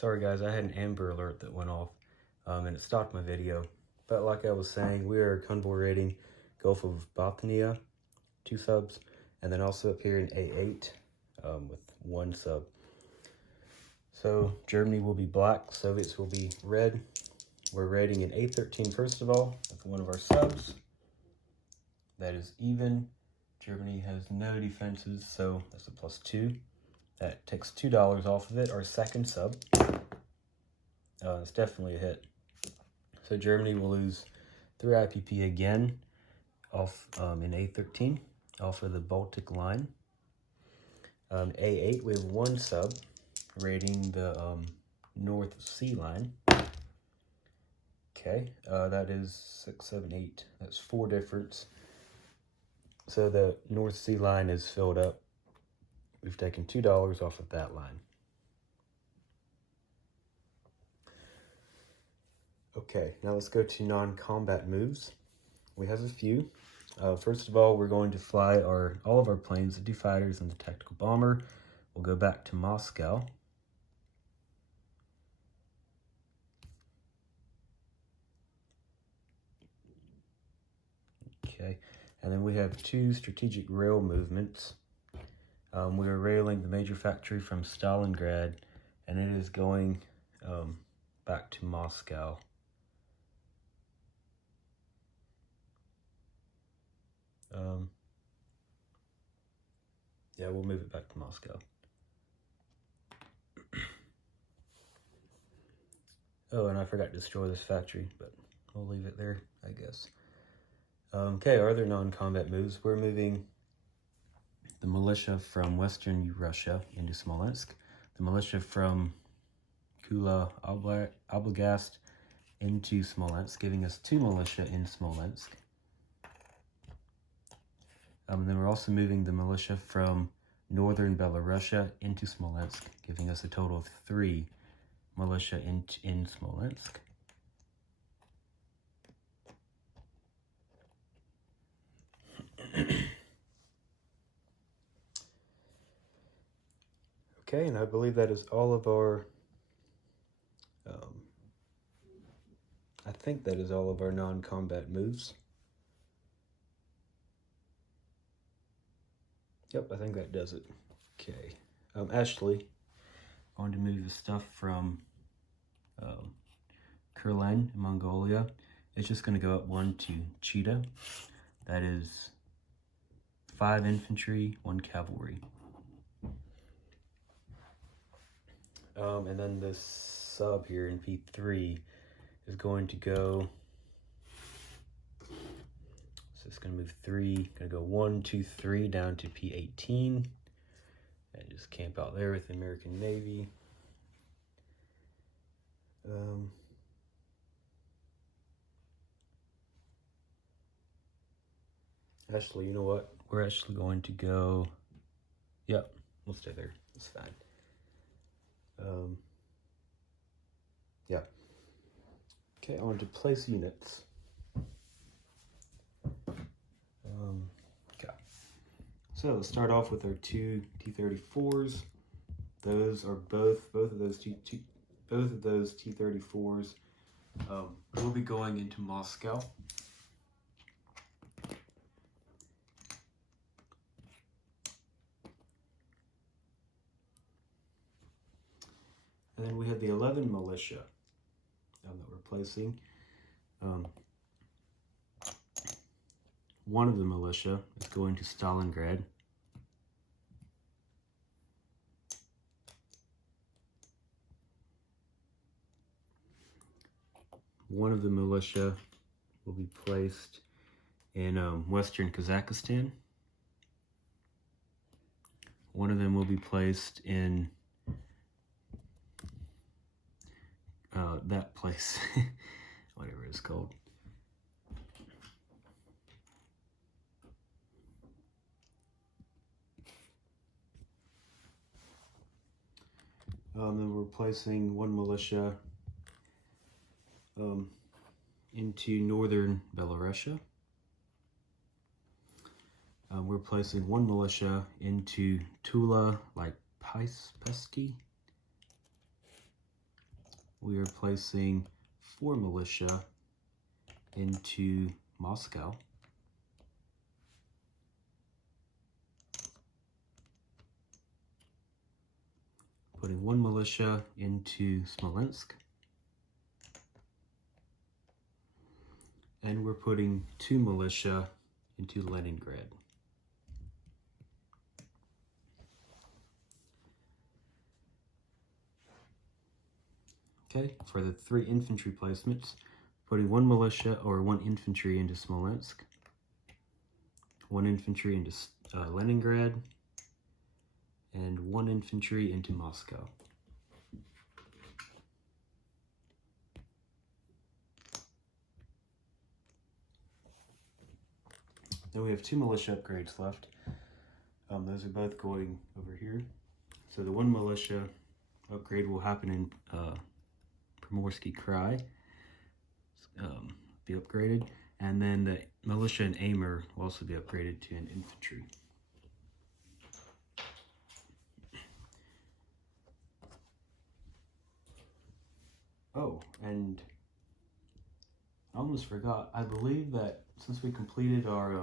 Sorry guys, I had an Amber Alert that went off and it stopped my video. But like I was saying, we are convoy raiding Gulf of Bothnia, 2 subs, and then also up here in A8 with 1 sub. So Germany will be black, Soviets will be red. We're raiding in A13 first of all with one of our subs. That is even. Germany has no defenses, so that's a +2. That takes $2 off of it, our second sub. It's definitely a hit. So Germany will lose 3 IPP again off in A13 off of the Baltic line. A8 we have 1 sub raiding the North Sea line. Okay, that is 6, 7, 8. That's 4 difference. So the North Sea line is filled up. We've taken $2 off of that line. Okay, now let's go to non-combat moves. We have a few. First of all, we're going to fly all of our planes, the D-fighters and the tactical bomber. We'll go back to Moscow. Okay, and then we have 2 strategic rail movements. We are railing the major factory from Stalingrad, and it is going back to Moscow. Yeah, we'll move it back to Moscow. Oh, and I forgot to destroy this factory, but we'll leave it there, I guess. Okay, our other non-combat moves. We're moving the militia from Western Russia into Smolensk, the militia from Kula Oblast into Smolensk, giving us 2 militia in Smolensk. Then we're also moving the militia from northern Belarusia into Smolensk, giving us a total of 3 militia in Smolensk. Okay, and I believe that is all of our, I think that is all of our non-combat moves. Yep, I think that does it. Okay, Ashley, going to move the stuff from Kurlan, Mongolia. It's just going to go up 1 to Cheetah. That is 5 infantry, 1 cavalry. And then this sub here in P3 is going to go, so it's going to move 3, going to go 1, 2, 3 down to P18. And just camp out there with the American Navy. Actually, you know what? We're actually going to go, yep, we'll stay there. It's fine. Yeah. Okay, on to place units. Okay. So let's start off with our 2 T-34s. Those are both of those T-34s will be going into Moscow. And then we have the 11 militia that we're placing. One of the militia is going to Stalingrad. One of the militia will be placed in western Kazakhstan. One of them will be placed in that place, whatever it's called. Then we're placing 1 militia into northern Belarusia. We're placing 1 militia into Tula, like Pesky. we are placing 4 militia into Moscow. Putting 1 militia into Smolensk. And we're putting 2 militia into Leningrad. Okay, for the 3 infantry placements, putting 1 militia or 1 infantry into Smolensk, 1 infantry into Leningrad, and 1 infantry into Moscow. Then we have 2 militia upgrades left. Those are both going over here. So the 1 militia upgrade will happen in Primorsky Krai, be upgraded, and then the militia in Amur will also be upgraded to an infantry. Oh, and I almost forgot. I believe that since we completed our,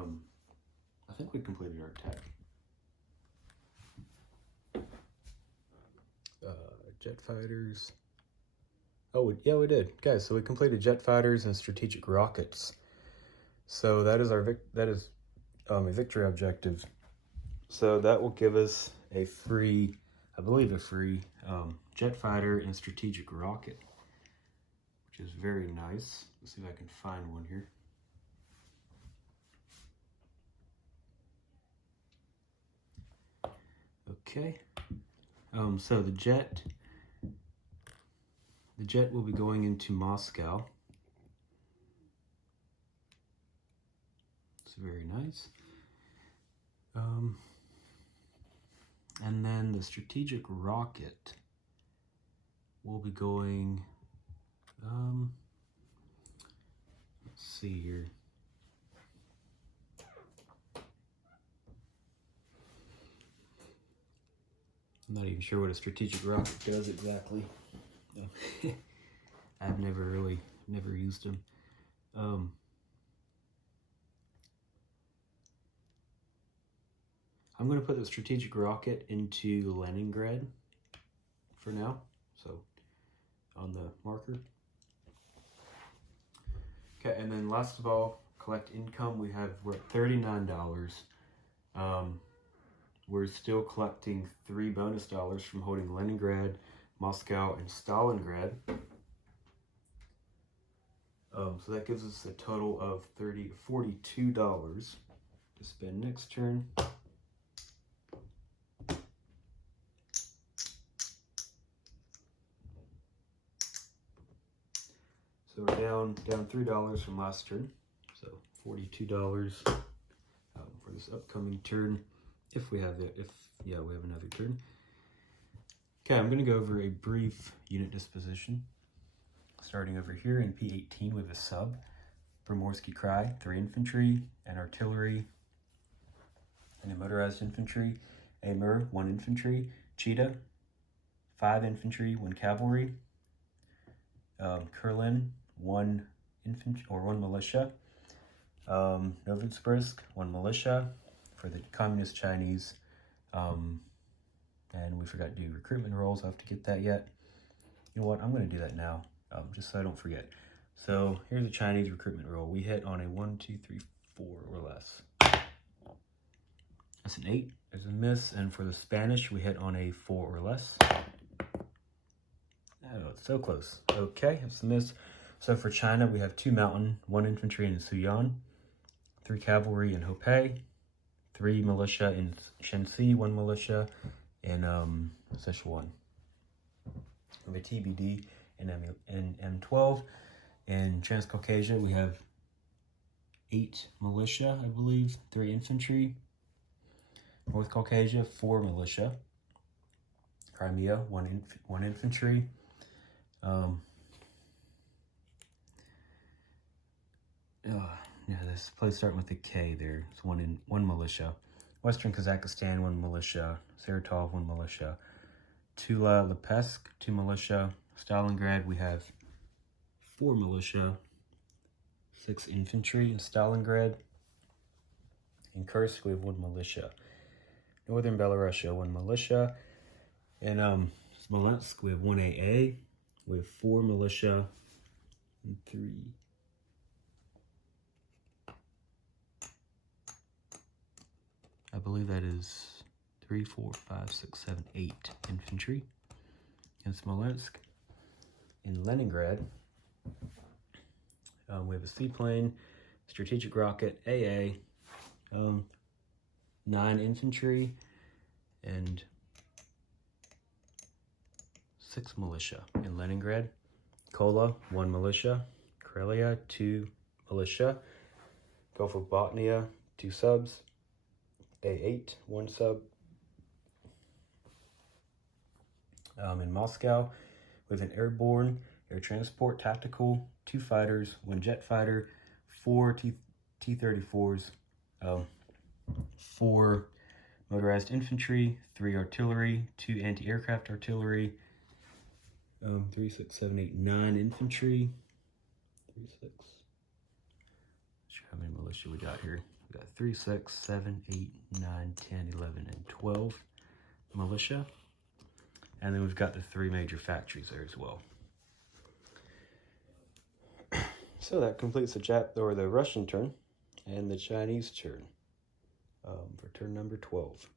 I think we completed our tech. Jet fighters. Oh, yeah, we did. Guys, so we completed jet fighters and strategic rockets. So that is our a victory objective. So that will give us a free, I believe a free jet fighter and strategic rocket, which is very nice. Let's see if I can find one here. Okay. So the jet will be going into Moscow. It's very nice. And then the strategic rocket will be going, let's see here. I'm not even sure what a strategic rocket does exactly. I've never used them. I'm going to put the strategic rocket into Leningrad for now. So on the marker. Okay, and then last of all, collect income. We're at $39. We're still collecting 3 bonus dollars from holding Leningrad, Moscow, and Stalingrad. So that gives us a total of $42 to spend next turn. So we're down $3 from last turn. So $42 for this upcoming turn. If we have we have another turn. Okay, I'm going to go over a brief unit disposition. Starting over here in P18 with a sub, Primorsky Krai, 3 infantry and artillery, and a motorized infantry. Amur, 1 infantry. Chita, 5 infantry, 1 cavalry. Kurlan, 1 infantry or 1 militia. Novosibirsk, 1 militia for the Communist Chinese. And we forgot to do recruitment rolls. I have to get that yet. You know what? I'm going to do that now, just so I don't forget. So here's a Chinese recruitment roll. We hit on a 1, 2, 3, 4 or less. That's an 8. There's a miss. And for the Spanish, we hit on a 4 or less. Oh, it's so close. Okay, that's a miss. So for China, we have 2 mountain, 1 infantry in Suyan, 3 cavalry in Hopei, 3 militia in Shenxi, 1 militia in Sichuan. We have a TBD in M12. In Transcaucasia, we have 8 militia, I believe, 3 infantry. North Caucasia, 4 militia. Crimea, 1 infantry. Yeah, this place starting with a K there. It's 1 militia. Western Kazakhstan, 1 militia. Saratov, 1 militia. Tula Lipetsk, 2 militia. Stalingrad, we have 4 militia, 6 infantry in Stalingrad. In Kursk, we have 1 militia. Northern Belarusia, 1 militia. In Smolensk, we have 1 AA. We have 4 militia and 3. I believe that is 3, 4, 5, 6, 7, 8 infantry in Smolensk. In Leningrad, we have a seaplane, strategic rocket, AA, 9 infantry, and 6 militia. In Leningrad, Kola, 1 militia, Karelia, 2 militia, Gulf of Bothnia, 2 subs, A8, 1 sub. In Moscow, with an airborne, air transport, tactical, 2 fighters, 1 jet fighter, 4 T-34s, 4 motorized infantry, 3 artillery, 2 anti-aircraft artillery, 3, 6, 7, 8, 9 infantry, 3, 6. How many militia we got here? We got 3, 6, 7, 8, 9, 10, 11, and 12 militia. And then we've got the 3 major factories there as well. So that completes the Russian turn and the Chinese turn for turn number 12.